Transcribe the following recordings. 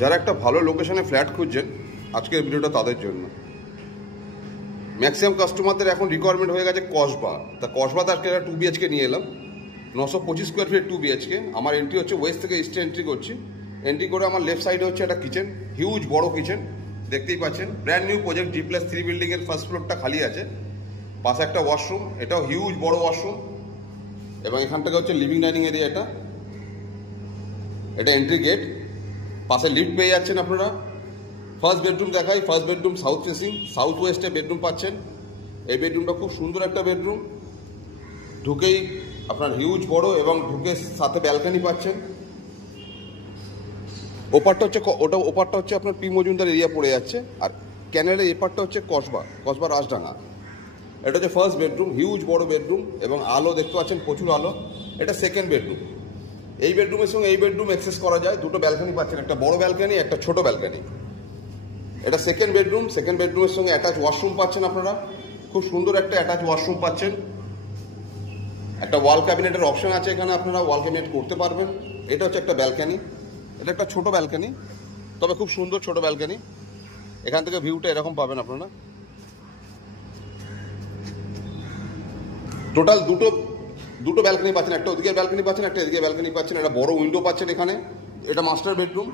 যারা একটা ভালো লোকেশনে ফ্ল্যাট খুঁজছেন আজকের ভিডিওটা তাদের জন্য। ম্যাক্সিমাম কাস্টমারদের এখন রিকোয়ারমেন্ট হয়ে গেছে কসবা। তা কসবাতে আজকে একটা 2 BHK নিয়ে এলাম, 925 স্কোয়ার ফিট 2 BHK। আমার এন্ট্রি হচ্ছে ওয়েস্ট থেকে ইস্টে এন্ট্রি করছি। এন্ট্রি করে আমার লেফট সাইডে হচ্ছে একটা কিচেন, হিউজ বড় কিচেন দেখতেই পাচ্ছেন। ব্র্যান্ড নিউ প্রজেক্ট, G+3 বিল্ডিংয়ের ফার্স্ট ফ্লোরটা খালি আছে, পাশে একটা ওয়াশরুম, এটাও হিউজ বড় ওয়াশরুম। এবং এখান থেকে হচ্ছে লিভিং ডাইনিং এরিয়া, এটা এন্ট্রি গেট, পাশে লিফট পেয়ে যাচ্ছেন আপনারা। ফার্স্ট বেডরুম দেখাই। First bedroom south facing, south ওয়েস্টে বেডরুম পাচ্ছেন। এই বেডরুমটা খুব সুন্দর একটা বেডরুম, ঢুকেই আপনার হিউজ বড় এবং ঢুকে সাথে ব্যালকনি পাচ্ছেন। ওপারটা হচ্ছে আপনার পি মজুমদার এরিয়া পড়ে যাচ্ছে, আর ক্যানেলের এপারটা হচ্ছে কসবা রাজডাঙ্গা। এটা হচ্ছে ফার্স্ট বেডরুম, হিউজ বড় বেডরুম এবং আলো দেখতে পাচ্ছেন, প্রচুর আলো। এটা সেকেন্ড বেডরুম। এই বেডরুমের সঙ্গে এই বেডরুম অ্যাক্সেস করা যায়, দুটো ব্যালকনি পাচ্ছেন, একটা বড় ব্যালকনি, একটা ছোট ব্যালকনি। এটা সেকেন্ড বেডরুম। সেকেন্ড বেডরুমের সঙ্গে অ্যাটাচ ওয়াশরুম পাচ্ছেন আপনারা, খুব সুন্দর একটা অ্যাটাচ ওয়াশরুম পাচ্ছেন। একটা ওয়াল ক্যাবিনেটের অপশন আছে এখানে, আপনারা ওয়াল ক্যাবিনেট করতে পারবেন। এটা হচ্ছে একটা ব্যালকনি, এটা একটা ছোট ব্যালকনি, তবে খুব সুন্দর ছোট ব্যালকনি। এখান থেকে ভিউটা এরকম পাবেন আপনারা। টোটাল দুটো ব্যালকনি পাচ্ছেন, একটা ওদিকে ব্যালকনি পাচ্ছেন, একটা এদিকে ব্যালকনি পাচ্ছেন। একটা বড় উইন্ডো পাচ্ছেন এখানে। এটা মাস্টার বেডরুম,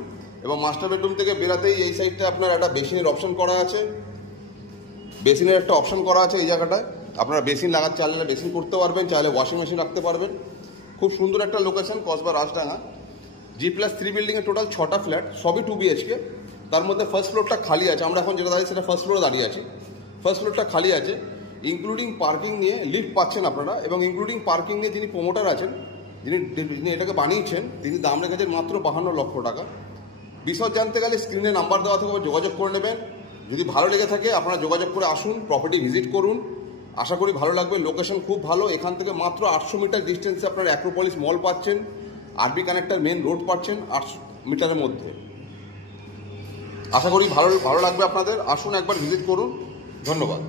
এবং মাস্টার বেডরুম থেকে বেরাতেই এই সাইডটা আপনার একটা বেসিনের অপশন করা আছে। বেসিনের একটা অপশন করা আছে এই জায়গাটায়, আপনারা বেসিন লাগাতে চাইলে বেসিন করতে পারবেন, চাইলে ওয়াশিং মেশিন রাখতে পারবেন। খুব সুন্দর একটা লোকেশন, কসবা রাজডাঙ্গা। G+3 বিল্ডিংয়ে টোটাল 6টা ফ্ল্যাট, সবই 2 BHK। তার মধ্যে ফার্স্ট ফ্লোরটা খালি আছে, আমরা এখন যেটা দাঁড়িয়ে সেটা ফার্স্ট ফ্লোরে দাঁড়িয়ে আছি। ফার্স্ট ফ্লোরটা খালি আছে, ইনক্লুডিং পার্কিং নিয়ে লিফট পাচ্ছেন আপনারা, এবং ইনক্লুডিং পার্কিং নিয়ে যিনি প্রোমোটার আছেন, যিনি এটাকে বানিয়েছেন, তিনি দাম রেখেছেন মাত্র 52 লক্ষ টাকা। বিশদ জানতে গেলে স্ক্রিনে নাম্বার দেওয়া থেকে যোগাযোগ করে নেবেন। যদি ভালো লেগে থাকে আপনারা যোগাযোগ করে আসুন, প্রপার্টি ভিজিট করুন, আশা করি ভালো লাগবে। লোকেশন খুব ভালো, এখান থেকে মাত্র 800 মিটার ডিস্টেন্সে আপনারা অ্যাক্রোপলিস মল পাচ্ছেন, আরবি কানেক্টর মেন রোড পাচ্ছেন 800 মিটারের মধ্যে। আশা করি ভালো লাগবে আপনাদের, আসুন একবার ভিজিট করুন। ধন্যবাদ।